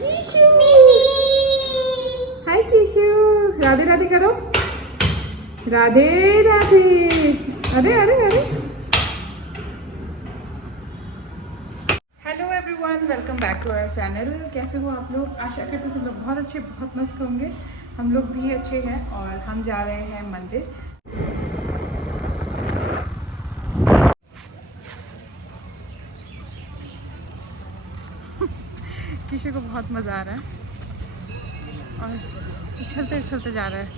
हाय कीशु, राधे राधे करो। राधे राधे। अरे अरे अरे। Hello everyone, welcome back to our channel. कैसे हो आप लोग? आशा करते हैं सब लोग बहुत अच्छे, बहुत मस्त होंगे। हम लोग भी अच्छे हैं और हम जा रहे हैं मंदिर। किसी को बहुत मज़ा आ रहा है और उछलते उछलते जा रहा है।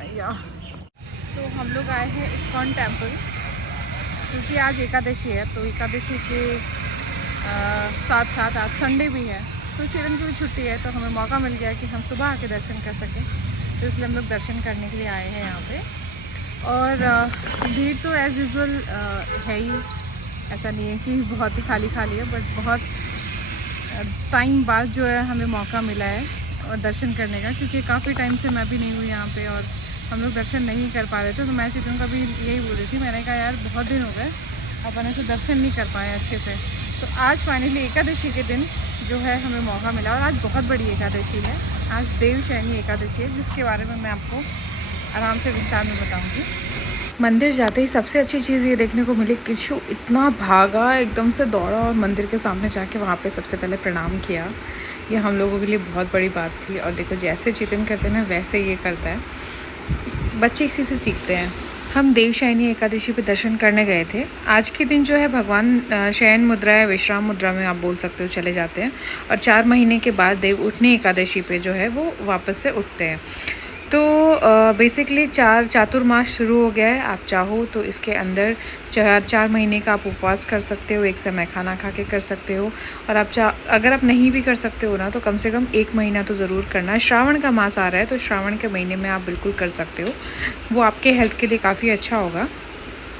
अय्या। तो हम लोग आए हैं इस्कॉन टेम्पल क्योंकि आज एकादशी है। तो एकादशी के साथ साथ आज संडे भी है, तो चिरन की भी छुट्टी है, तो हमें मौका मिल गया कि हम सुबह आके दर्शन कर सकें। तो इसलिए हम लोग दर्शन करने के लिए आए हैं यहाँ पे। और भीड़ तो एज़ यूजुअल है ही, ऐसा नहीं है कि बहुत ही खाली खाली है, बट बहुत टाइम बाद जो है हमें मौका मिला है और दर्शन करने का, क्योंकि काफ़ी टाइम से मैं भी नहीं हुई यहाँ पे और हम लोग दर्शन नहीं कर पा रहे थे। तो मैं चिकन का भी यही बोल रही थी, मैंने कहा यार बहुत दिन हो गए अपन ऐसे दर्शन नहीं कर पाए अच्छे से। तो आज फाइनली एकादशी के दिन जो है हमें मौका मिला, और आज बहुत बड़ी एकादशी है। आज देवशयनी एकादशी है, जिसके बारे में मैं आपको आराम से विस्तार में बताऊँगी। मंदिर जाते ही सबसे अच्छी चीज़ ये देखने को मिली, किशु इतना भागा, एकदम से दौड़ा और मंदिर के सामने जाके वहाँ पे सबसे पहले प्रणाम किया। ये हम लोगों के लिए बहुत बड़ी बात थी। और देखो जैसे चिकन करते हैं ना, वैसे ये करता है। बच्चे इसी से सीखते हैं। हम देवशयनी एकादशी पे दर्शन करने गए थे। आज के दिन जो है भगवान शयन मुद्रा या विश्राम मुद्रा में आप बोल सकते हो चले जाते हैं, और 4 महीने के बाद देव उठनी एकादशी पे जो है वो वापस से उठते हैं। तो बेसिकली चातुर्मास शुरू हो गया है। आप चाहो तो इसके अंदर 4 महीने का आप उपवास कर सकते हो, एक समय खाना खा के कर सकते हो। और आप अगर आप नहीं भी कर सकते हो ना, तो कम से कम 1 महीना तो ज़रूर करना है। श्रावण का मास आ रहा है, तो श्रावण के महीने में आप बिल्कुल कर सकते हो, वो आपके हेल्थ के लिए काफ़ी अच्छा होगा।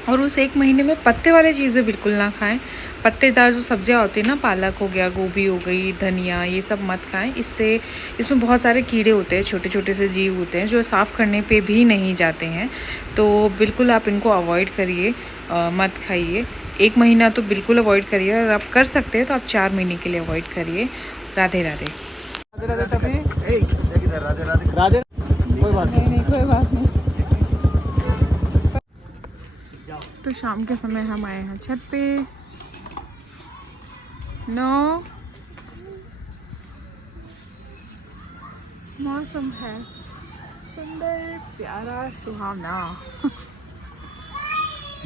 और उस 1 महीने में पत्ते वाली चीज़ें बिल्कुल ना खाएं। पत्तेदार जो सब्जियां होती हैं ना, पालक हो गया, गोभी हो गई, धनिया, ये सब मत खाएं। इसमें बहुत सारे कीड़े होते हैं, छोटे छोटे से जीव होते हैं जो साफ़ करने पे भी नहीं जाते हैं। तो बिल्कुल आप इनको अवॉइड करिए, मत खाइए। 1 महीना तो बिल्कुल अवॉइड करिए, और आप कर सकते हैं तो आप 4 महीने के लिए अवॉइड करिए। राधे राधे। राधे राधे। राधे। कोई बात नहीं, कोई बात नहीं। तो शाम के समय हम आए हैं छत पे। मौसम है सुंदर, प्यारा, सुहावना।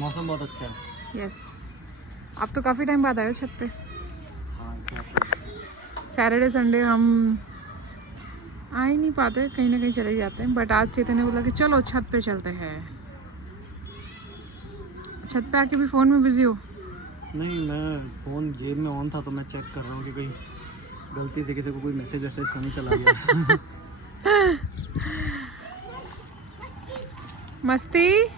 मौसम बहुत अच्छा है। यस। आप तो काफ़ी टाइम बाद आए हो छत पे। हाँ, सैटरडे संडे हम आ ही नहीं पाते, कहीं ना कहीं चले जाते हैं, बट आज चेतन ने बोला कि चलो छत पे चलते हैं। छत पे आके भी फ़ोन में बिजी हो? नहीं, मैं फ़ोन जेब में ऑन था, तो मैं चेक कर रहा हूँ कि कहीं गलती से किसी को कोई मैसेज वैसेज तो नहीं चला गया। मस्ती।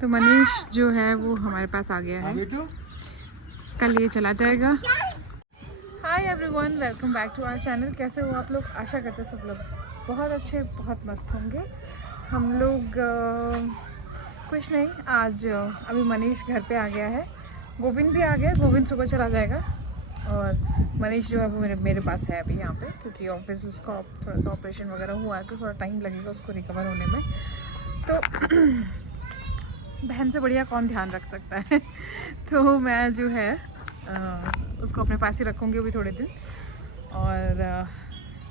तो मनीष जो है वो हमारे पास आ गया है, कल ये चला जाएगा। Hi everyone, welcome back to our channel. कैसे हो आप लोग? आशा करते सब लोग बहुत अच्छे, बहुत मस्त होंगे। हम लोग कुछ नहीं, आज अभी मनीष घर पे आ गया है, गोविंद भी आ गया। गोविंद सुबह चला जाएगा, और मनीष जो है वो मेरे पास है अभी यहाँ पे, क्योंकि ऑफिस उसका थोड़ा सा ऑपरेशन वगैरह हुआ है, तो थोड़ा टाइम लगेगा उसको रिकवर होने में। तो बहन से बढ़िया कौन ध्यान रख सकता है। तो मैं जो है उसको अपने पास ही रखूँगी अभी थोड़े दिन। और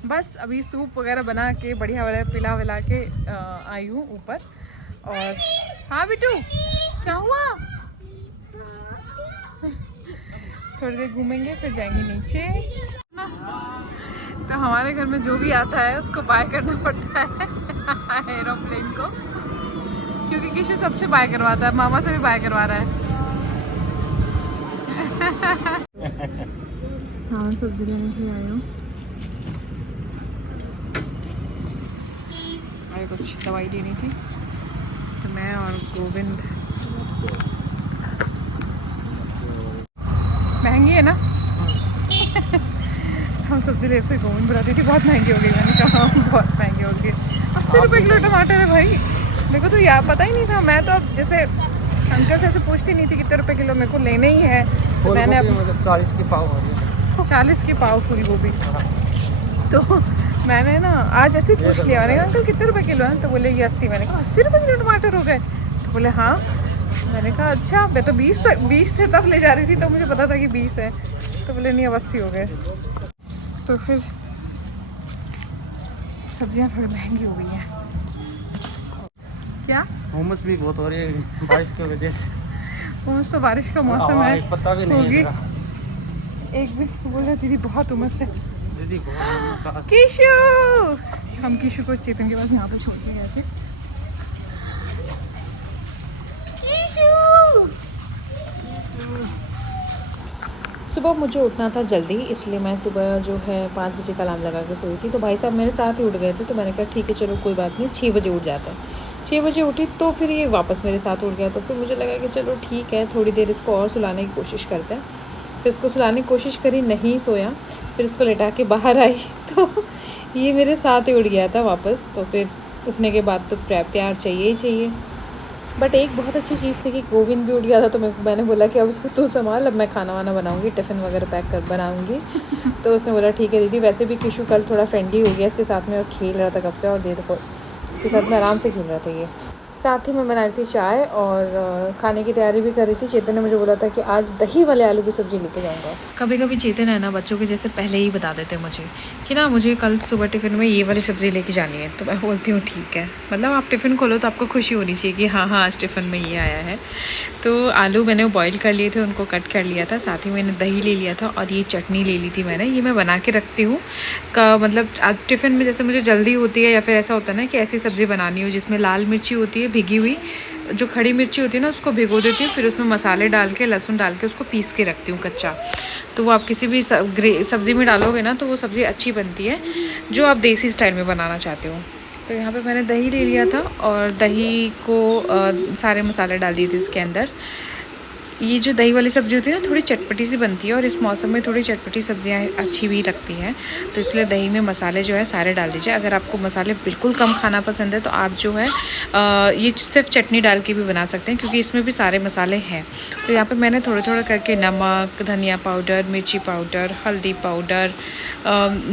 बस अभी सूप वगैरह बना के बढ़िया बढ़िया पिला विला के आई हूँ ऊपर। और हाँ बिट्टू, क्या हुआ? थोड़ी देर घूमेंगे, फिर जाएंगे नीचे ना। तो हमारे घर में जो भी आता है उसको बाय करना पड़ता है एरोप्लेन को, क्योंकि किसी सबसे बाय करवाता है। मामा से भी बाय करवा रहा है। हाँ, सब्जी लेने के लिए आई हूँ। अरे कुछ दवाई लेनी थी, तो मैं और गोविंद। महंगी है ना? हम सब्जी ले, फिर गोविंद बुलाती थी बहुत महंगी हो गई। मैंने कहा बहुत महंगी हो गई। 80 रुपये किलो टमाटर है भाई। मेरे को तो यार पता ही नहीं था। मैं तो अब जैसे अंकल से ऐसे पूछती नहीं थी कितने रुपए किलो, मेरे को लेने ही है तो मैंने मतलब 40 की पाव हो रही है। 40 की पाव फूल गोभी। तो मैंने ना आज ऐसे ही पूछ लिया, मैंने कहा अंकल कितने रुपए किलो है, तो बोले ये 80। मैंने कहा 80 रुपए किलो टमाटर हो गए? तो बोले हाँ। मैंने कहा अच्छा, मैं तो 20 थे तब ले जा रही थी, तो मुझे पता था कि 20 है। तो बोले नहीं अब 80 हो गए। तो फिर सब्जियां थोड़ी महंगी हो गई हैं। क्या हुमस भी बहुत हो रही है बारिश की वजह से। उमस तो बारिश का मौसम है, एक पत्ता भी नहीं होगी। है एक भी बोल रहा दीदी बहुत उमस है। दीदी बहुत। किशु, हम किशु को चेतन के पास यहाँ पे छोड़ के गए थे। किशु, सुबह मुझे उठना था जल्दी, इसलिए मैं सुबह जो है 5 बजे का अलार्म लगा के सोई थी। तो भाई साहब मेरे साथ ही उठ गए थे, तो मैंने कहा ठीक है चलो कोई बात नहीं, 6 बजे उठ जाता है। 6 बजे उठी तो फिर ये वापस मेरे साथ उठ गया। तो फिर मुझे लगा कि चलो ठीक है थोड़ी देर इसको और सुलाने की कोशिश करते हैं। फिर इसको सुलाने की कोशिश करी, नहीं सोया। फिर इसको लेटा के बाहर आई तो ये मेरे साथ ही उठ गया था वापस। तो फिर उठने के बाद तो प्यार चाहिए ही चाहिए। बट एक बहुत अच्छी चीज़ थी कि गोविंद भी उठ गया था, तो मैंने बोला कि अब इसको तू संभाल, अब मैं खाना वाना बनाऊंगी, टिफ़िन वगैरह पैक कर बनाऊंगी। तो उसने बोला ठीक है दीदी। वैसे भी किशु कल थोड़ा फ्रेंडली हो गया इसके साथ में और खेल रहा था कब से, और देखो इसके साथ में आराम से खेल रहा था ये। साथ ही मैं बना रही थी चाय और खाने की तैयारी भी कर रही थी। चेतन ने मुझे बोला था कि आज दही वाले आलू की सब्ज़ी लेके जाऊंगा। कभी कभी चेतन है ना बच्चों के जैसे पहले ही बता देते हैं मुझे कि ना मुझे कल सुबह टिफ़िन में ये वाली सब्ज़ी लेके जानी है। तो मैं बोलती हूँ ठीक है, मतलब आप टिफ़िन खोलो तो आपको खुशी होनी चाहिए कि हाँ आज टिफ़िन में ये आया है। तो आलू मैंने बॉईल कर लिए थे, उनको कट कर लिया था, साथ ही मैंने दही ले लिया था और ये चटनी ले ली थी मैंने। ये मैं बना के रखती हूँ मतलब आज टिफ़िन में जैसे मुझे जल्दी होती है या फिर ऐसा होता है ना कि ऐसी सब्ज़ी बनानी हो जिसमें लाल मिर्ची होती है भिगी हुई, जो खड़ी मिर्ची होती है ना उसको भिगो देती हूँ, फिर उसमें मसाले डाल के लहसुन डाल के उसको पीस के रखती हूँ कच्चा। तो वो आप किसी भी सब्ज़ी में डालोगे ना तो वो सब्ज़ी अच्छी बनती है, जो आप देसी स्टाइल में बनाना चाहते हो। तो यहाँ पे मैंने दही ले लिया था और दही को सारे मसाले डाल दिए थे इसके अंदर। ये जो दही वाली सब्ज़ी होती है ना थोड़ी चटपटी सी बनती है और इस मौसम में थोड़ी चटपटी सब्जियां अच्छी भी लगती हैं, तो इसलिए दही में मसाले जो है सारे डाल दीजिए। अगर आपको मसाले बिल्कुल कम खाना पसंद है तो आप जो है ये सिर्फ चटनी डाल के भी बना सकते हैं, क्योंकि इसमें भी सारे मसाले हैं। तो यहाँ पे मैंने थोड़े थोड़े करके नमक, धनिया पाउडर, मिर्ची पाउडर, हल्दी पाउडर,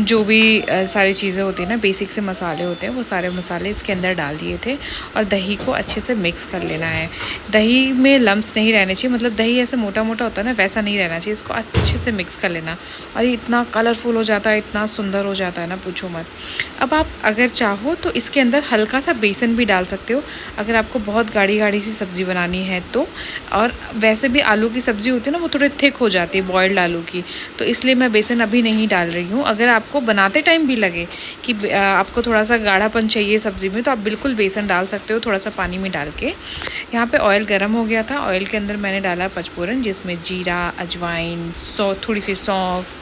जो भी सारी चीज़ें होती हैं ना बेसिक से मसाले होते हैं, वो सारे मसाले इसके अंदर डाल दिए थे और दही को अच्छे से मिक्स कर लेना है। दही में लम्स नहीं रहने चाहिए, मतलब दही ऐसे मोटा मोटा होता है ना वैसा नहीं रहना चाहिए। इसको अच्छे से मिक्स कर लेना और ये इतना कलरफुल हो जाता है, इतना सुंदर हो जाता है ना पूछो मत। अब आप अगर चाहो तो इसके अंदर हल्का सा बेसन भी डाल सकते हो अगर आपको बहुत गाढ़ी गाढ़ी सी सब्ज़ी बनानी है तो। और वैसे भी आलू की सब्ज़ी होती है ना वो थोड़ी थिक हो जाती है बॉयल्ड आलू की, तो इसलिए मैं बेसन अभी नहीं डाल रही हूँ। अगर आपको बनाते टाइम भी लगे कि आपको थोड़ा सा गाढ़ापन चाहिए सब्ज़ी में तो आप बिल्कुल बेसन डाल सकते हो थोड़ा सा पानी में डाल के। यहाँ पे ऑयल गर्म हो गया था, ऑयल के अंदर मैंने डाला पचफोरन जिसमें जीरा, अजवाइन, थोड़ी सी सौंफ,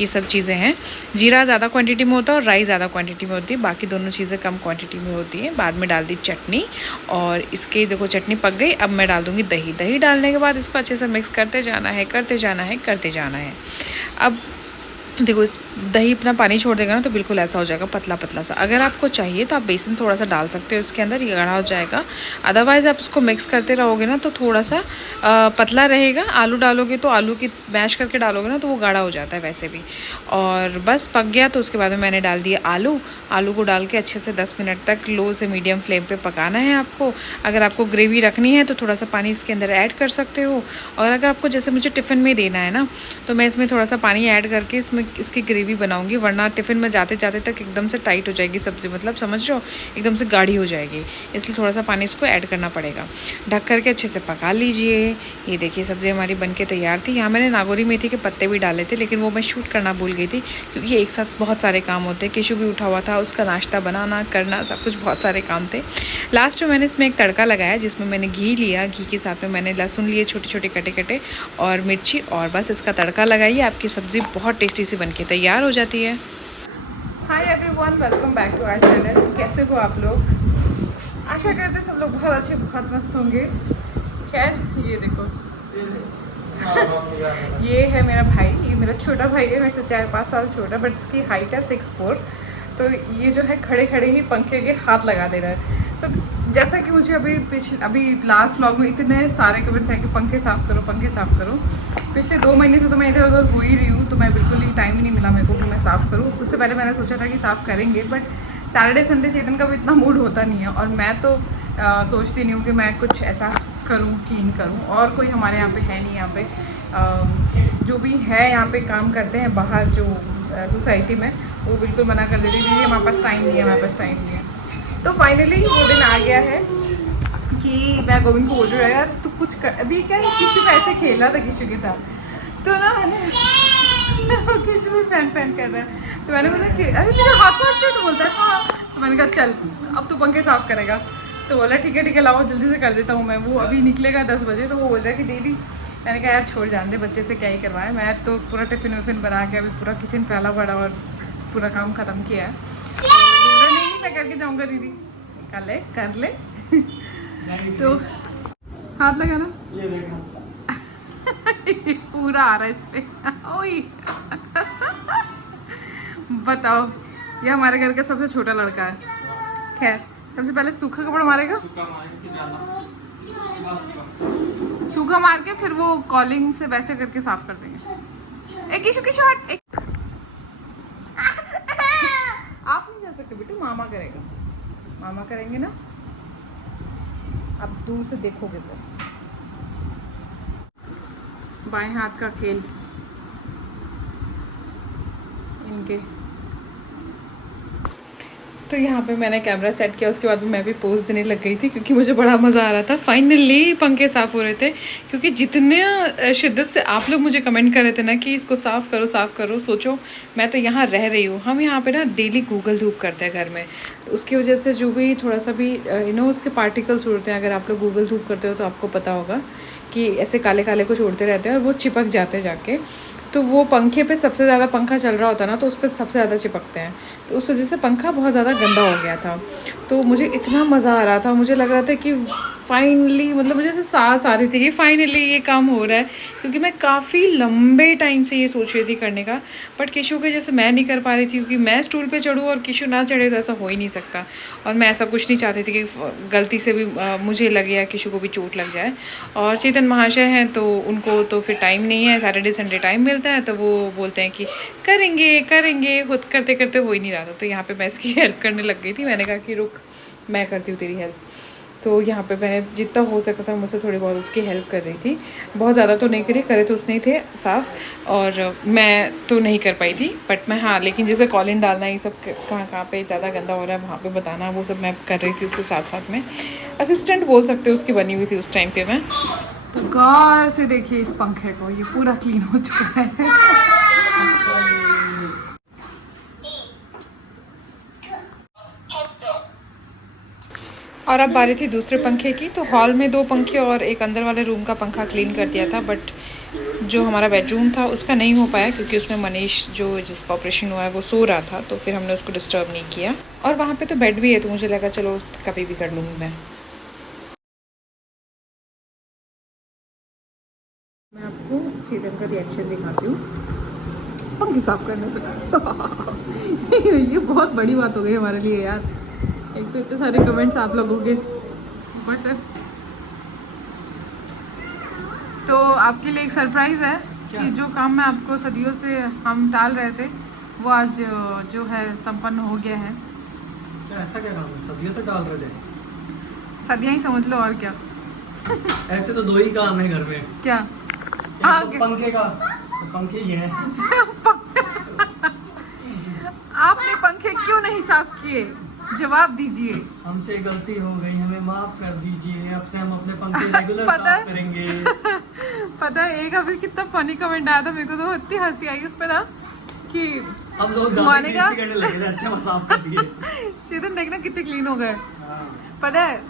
ये सब चीज़ें हैं। जीरा ज़्यादा क्वांटिटी में होता है और राई ज़्यादा क्वांटिटी में होती है, बाकी दोनों चीज़ें कम क्वांटिटी में होती हैं। बाद में डाल दी चटनी और इसके देखो चटनी पक गई। अब मैं डाल दूँगी दही। दही डालने के बाद इसको अच्छे से मिक्स करते जाना है, करते जाना है, करते जाना है। अब देखो इस दही अपना पानी छोड़ देगा ना तो बिल्कुल ऐसा हो जाएगा पतला पतला सा। अगर आपको चाहिए तो आप बेसन थोड़ा सा डाल सकते हो इसके अंदर, ये गाढ़ा हो जाएगा। अदरवाइज़ आप इसको मिक्स करते रहोगे ना तो थोड़ा सा पतला रहेगा। आलू डालोगे तो आलू की मैश करके डालोगे ना तो वो गाढ़ा हो जाता है वैसे भी। और बस पक गया तो उसके बाद में मैंने डाल दिया आलू। आलू को डाल के अच्छे से 10 मिनट तक लो से मीडियम फ्लेम पे पकाना है आपको। अगर आपको ग्रेवी रखनी है तो थोड़ा सा पानी इसके अंदर ऐड कर सकते हो, और अगर आपको जैसे मुझे टिफ़िन में देना है ना तो मैं इसमें थोड़ा सा पानी ऐड करके इसमें इसकी ग्रेवी बनाऊंगी, वरना टिफ़िन में जाते जाते तक एकदम से टाइट हो जाएगी सब्ज़ी, मतलब समझ रहे हो एकदम से गाढ़ी हो जाएगी, इसलिए थोड़ा सा पानी इसको ऐड करना पड़ेगा। ढक करके अच्छे से पका लीजिए। ये देखिए सब्ज़ी हमारी बनके तैयार थी। यहाँ मैंने नागौरी मेथी के पत्ते भी डाले थे लेकिन वो मैं शूट करना भूल गई थी, क्योंकि एक साथ बहुत सारे काम होते हैं। किशु भी उठा हुआ था, उसका नाश्ता बनाना करना सब कुछ बहुत सारे काम थे। लास्ट में मैंने इसमें एक तड़का लगाया जिसमें मैंने घी लिया, घी के साथ में मैंने लहसुन लिए छोटे छोटे कटे कटे और मिर्ची, और बस इसका तड़का लगाइए, आपकी सब्ज़ी बहुत टेस्टी सी बनके तैयार हो जाती है। Hi everyone, welcome back to our channel. कैसे हो आप लोग? आशा करते सब लोग बहुत अच्छे बहुत मस्त होंगे। खैर ये देखो ये है मेरा भाई, ये मेरा छोटा भाई है, मेरे से 4-5 साल छोटा, बट इसकी हाइट है 6'4". तो ये जो है खड़े खड़े ही पंखे के हाथ लगा दे रहा है। तो जैसा कि मुझे अभी लास्ट व्लॉग में इतने सारे कमेंट्स हैं कि पंखे साफ़ करो, पंखे साफ़ करो। पिछले 2 महीने से तो मैं इधर उधर हो ही रही हूँ, तो मैं बिल्कुल ही टाइम ही नहीं मिला मेरे को कि मैं साफ़ करूँ। उससे पहले मैंने सोचा था कि साफ़ करेंगे, बट सैटरडे संडे चेतन का भी इतना मूड होता नहीं है, और मैं तो सोचती नहीं हूँ कि मैं कुछ ऐसा करूँ, क्लीन करूँ। और कोई हमारे यहाँ पे है नहीं, यहाँ पे जो भी है यहाँ पे काम करते हैं बाहर जो सोसाइटी में, वो बिल्कुल मना कर देती थी, हमारे पास टाइम नहीं है, हमारे पास टाइम नहीं है। तो फाइनली वो दिन आ गया है कि मैं गोविंद को बोल रही हूँ, यार तू कुछ कर। अभी क्या किशु का ऐसे खेला था किशु के साथ, तो ना मैंने किशु भी फैन कर रहा है, तो मैंने बोला कि अरे तेरा हाथ तो अच्छा, तो बोलता है हाँ। तो मैंने कहा चल अब तू पंखे साफ करेगा, तो बोला ठीक है लाओ जल्दी से कर देता हूँ मैं। वो अभी निकलेगा 10 बजे, तो वो बोल रहा है कि दीदी, मैंने कहा यार छोड़ जान दे, बच्चे से क्या ही करवाए। मैं तो पूरा टिफिन विफिन बना के अभी पूरा किचन फैला पड़ा और पूरा काम ख़त्म किया है। नहीं मैं करके जाऊँगा दीदी, कर ले तो हाथ लगाना, ये देखो पूरा आ रहा है इस पे। ओए बताओ, ये हमारे घर का सबसे छोटा लड़का है। खैर सबसे पहले सूखा कपड़ा मारेगा, सूखा मार के फिर वो कॉलिंग से वैसे करके साफ कर देंगे। एक हट एक। आप नहीं जा सकते बेटू, मामा करेगा, मामा करेंगे ना, अब दूर से देखोगे सर। बाएं हाथ का खेल इनके। तो यहाँ पे मैंने कैमरा सेट किया, उसके बाद मैं भी पोज देने लग गई थी क्योंकि मुझे बड़ा मज़ा आ रहा था। फाइनली पंखे साफ़ हो रहे थे, क्योंकि जितने शिद्दत से आप लोग मुझे कमेंट कर रहे थे ना कि इसको साफ़ करो। सोचो मैं तो यहाँ रह रही हूँ, हम यहाँ पे ना डेली गूगल धूप करते हैं घर में, तो उसकी वजह से जो भी थोड़ा सा भी उसके पार्टिकल्स उड़ते हैं। अगर आप लोग गूगल धूप करते हो तो आपको पता होगा कि ऐसे काले काले कुछ उड़ते रहते हैं और वो चिपक जाते हैं जाके। तो वो पंखे पे सबसे ज़्यादा पंखा चल रहा होता ना, तो उस पर सबसे ज़्यादा चिपकते हैं, तो उस वजह से पंखा बहुत ज़्यादा गंदा हो गया था। तो मुझे इतना मज़ा आ रहा था, मुझे लग रहा था कि फाइनली, मतलब मुझे ऐसे सांस आ रही थी कि फाइनली ये काम हो रहा है, क्योंकि मैं काफ़ी लंबे टाइम से ये सोच रही थी करने का, बट किशु के जैसे मैं नहीं कर पा रही थी, क्योंकि मैं स्टूल पे चढ़ूँ और किशु ना चढ़े तो ऐसा हो ही नहीं सकता। और मैं ऐसा कुछ नहीं चाहती थी कि गलती से भी मुझे लगे या किशु को भी चोट लग जाए। और चेतन महाशय हैं तो उनको तो फिर टाइम नहीं है, सैटरडे संडे टाइम मिलता है, तो वो बोलते हैं कि करेंगे खुद करते करते हो ही नहीं रहा था। तो यहाँ पे मैं इसकी हेल्प करने लग गई थी, मैंने कहा कि रुक मैं करती हूँ तेरी हेल्प। तो यहाँ पे मैंने जितना हो सका था मुझसे थोड़ी बहुत उसकी हेल्प कर रही थी, बहुत ज़्यादा तो नहीं करी, करे तो उसने ही थे साफ़, और मैं तो नहीं कर पाई थी। बट मैं हाँ, लेकिन जैसे कॉलिन डालना ये सब कहाँ पे ज़्यादा गंदा हो रहा है वहाँ पे बताना, वो सब मैं कर रही थी उसके साथ साथ में, असिस्टेंट बोल सकते हो उसकी बनी हुई थी उस टाइम पे मैं। तो गौर से देखिए इस पंखे को, ये पूरा क्लीन हो चुका है। और अब बारी थी दूसरे पंखे की। तो हॉल में 2 पंखे और एक अंदर वाले रूम का पंखा क्लीन कर दिया था, बट जो हमारा बेडरूम था उसका नहीं हो पाया, क्योंकि उसमें मनीष जो जिसका ऑपरेशन हुआ है वो सो रहा था, तो फिर हमने उसको डिस्टर्ब नहीं किया। और वहाँ पे तो बेड भी है, तो मुझे लगा चलो कभी भी कर लूँगी मैं आपको चेतन का रिएक्शन दिखाती हूँ पंखे साफ करने पे। ये बहुत बड़ी बात हो गई हमारे लिए यार, एक तो इतने सारे कमेंट्स आप लोगों के ऊपर से। तो आपके लिए एक सरप्राइज़ है कि जो काम मैं आपको सदियों से हम टाल रहे थे वो आज जो है संपन्न हो गया है। क्या ऐसा क्या काम है, सदियों से डाल रहे थे? सदियाँ ही समझ लो, और क्या। ऐसे तो 2 ही काम है घर में। क्या? तो पंखे का, तो पंखे ही है। आपने पंखे क्यों नहीं साफ किए, जवाब दीजिए। हमसे गलती हो गई, हमें माफ कर दीजिए, अब से हम अपने पंखे रेगुलर साफ करेंगे। पता है एक अभी कितना फनी कमेंट आया था, मेरे को तो इतनी हंसी आई उस पे ना कि हम लोग करने लगे थे, अच्छा साफ कर दिए। चेतन देखना कितने क्लीन हो गए। पता है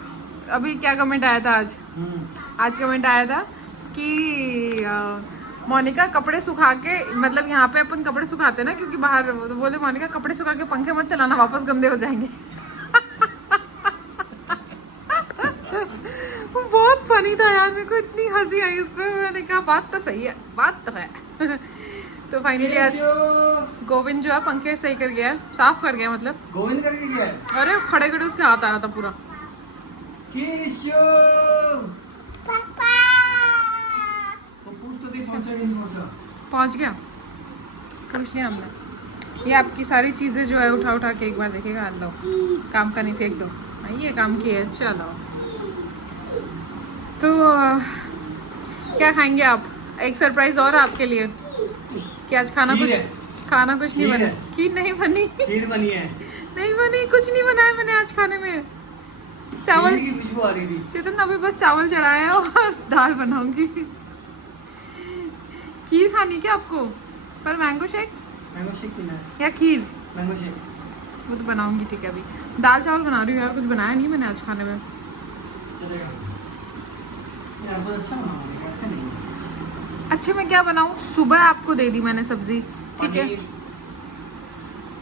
अभी क्या कमेंट आया था आज कमेंट आया था कि मोनिका कपड़े सुखा के, मतलब यहाँ पे अपन कपड़े सुखाते ना क्योंकि बाहर, तो बोले मोनिका कपड़े सुखा के पंखे मत चलाना, वापस गंदे हो जाएंगे। वो बहुत फनी था यार, मेरे को इतनी हंसी आई उस पर। मैंने कहा बात तो सही है, बात तो है। तो फाइनली आज गोविंद जो है पंखे सही कर गया है, साफ कर गया, मतलब गोविंद करके गया है। अरे खड़े खड़े उसके हाथ आ रहा था पूरा। किशो पापा तो पूछ तो देख पहुंचा कि नहीं पहुंचा। पहुंच गया, पूछ लिया हमने। ये आपकी सारी चीज़ें जो है उठा उठा के एक बार देखेगा। लो, काम का नहीं, फेंक दो। हाँ, ये काम की है। चलो, तो क्या खाएंगे आप? एक सरप्राइज और आपके लिए कि आज खाना खीर कुछ है। खाना कुछ नहीं खीर बना। है। खीर नहीं बनी। खीर बनी है। नहीं बनी, कुछ नहीं बनाया मैंने आज खाने में। चावल खीर की खुशबू आ रही थी। चेतन अभी बस चावल चढ़ाया है और दाल बनाऊंगी। खीर खानी क्या आपको? पर मैंगो शेक मैंगो शेक पीना है। या खीर? मैंगो शेक वो तो बनाऊंगी, ठीक है। अभी दाल चावल बना रही हूँ यार, कुछ बनाया नहीं मैंने आज खाने में। चलेगा यार, बहुत अच्छा बनाओगे, ऐसे नहीं। अच्छे में क्या बनाऊँ? सुबह आपको दे दी मैंने सब्जी, ठीक है, पनीर।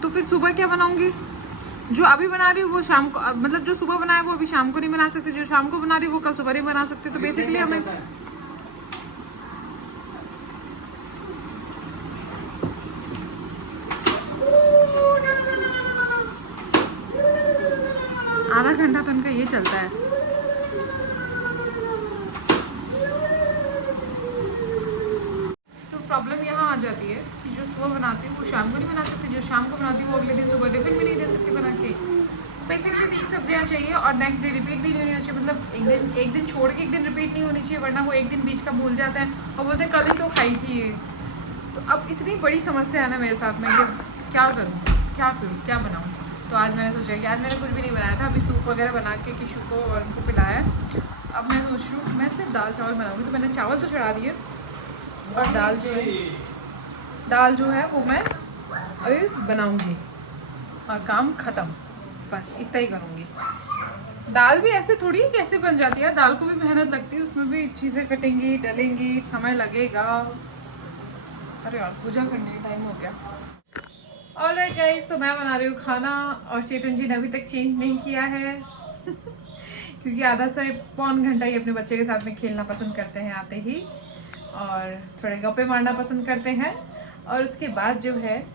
तो फिर सुबह क्या बनाऊंगी? जो अभी बना रही हूँ वो शाम को, मतलब जो सुबह बनाया वो अभी शाम को नहीं बना सकते, जो शाम को बना रही हूँ वो कल सुबह नहीं बना सकते। तो बेसिकली हमें आधा घंटा तो इनका ये चलता है। तो प्रॉब्लम यहाँ आ जाती है कि जो सुबह बनाती हूँ वो शाम को नहीं बना सकती, जो शाम को बनाती हूँ वो अगले दिन सुबह टिफिन भी नहीं दे सकती बना के। बेसिकली 3 सब्जियाँ चाहिए और नेक्स्ट डे रिपीट भी नहीं होनी चाहिए। मतलब एक दिन छोड़ के एक दिन रिपीट नहीं होनी चाहिए, वरना वो एक दिन बीच का भूल जाता है और बोलते हैं कल ही तो खाई थी ये। तो अब इतनी बड़ी समस्या है ना मेरे साथ में कि क्या करूँ क्या बनाऊँ। तो आज मैंने सोचा कि आज मैंने कुछ भी नहीं बनाया था, अभी सूप वगैरह बना के किशु को और उनको पिलाया। अब मैं सोच रही हूँ मैं सिर्फ दाल चावल बनाऊँगी। तो मैंने चावल तो चढ़ा दिए और दाल जो है वो मैं अभी बनाऊँगी और काम ख़त्म। बस इतना ही करूँगी। दाल भी ऐसे थोड़ी कैसे बन जाती है, दाल को भी मेहनत लगती है, उसमें भी चीज़ें कटेंगी डलेंगी, समय लगेगा। अरे यार, पूजा करने का टाइम हो गया। ऑलराइट गाइस, तो मैं बना रही हूँ खाना और चेतन जी ने अभी तक चेंज नहीं किया है क्योंकि आधा से पौन घंटा ही अपने बच्चे के साथ में खेलना पसंद करते हैं आते ही, और थोड़े गप्पे मारना पसंद करते हैं। और उसके बाद जो है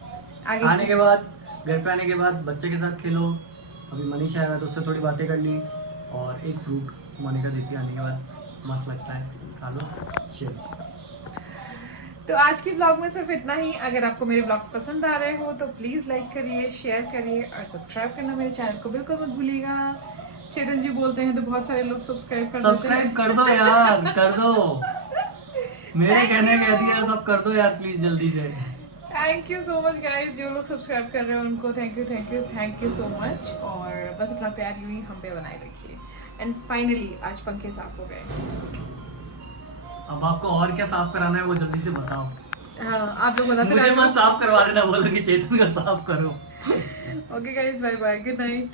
आगे आने के बाद, घर पे आने के बाद बच्चे के साथ खेलो। अभी मनीषा आया तो उससे थोड़ी बातें कर ली और एक फ्रूट मोनिका देती है आने के बाद, मस्त लगता है, खा लो। चलो, तो आज की ब्लॉग में सिर्फ इतना ही। अगर आपको मेरे ब्लॉग्स पसंद आ रहे हो तो प्लीज़ लाइक करिए, शेयर करिए और सब्सक्राइब करना मेरे चैनल को बिल्कुल मत भूलिएगा। चेतन जी बोलते हैं तो बहुत सारे लोग सब्सक्राइब कर दो यार, कर दो। मेरे कहने कह दिया, सब कर दो यार प्लीज जल्दी से। Thank you so much guys, जो लोग सब्सक्राइब कर रहे हो उनको थैंक यू सो मच। और बस अपना प्यार यूं ही हम पे बनाए रखिए। एंड फाइनली आज पंखे साफ हो गए। अब आपको और क्या साफ कराना है वो जल्दी से बताओ। हाँ, आप लोग बताते मुझे मत साफ करवा देना, बोलो कि चेतन का साफ करो। Okay guys, bye bye, good night.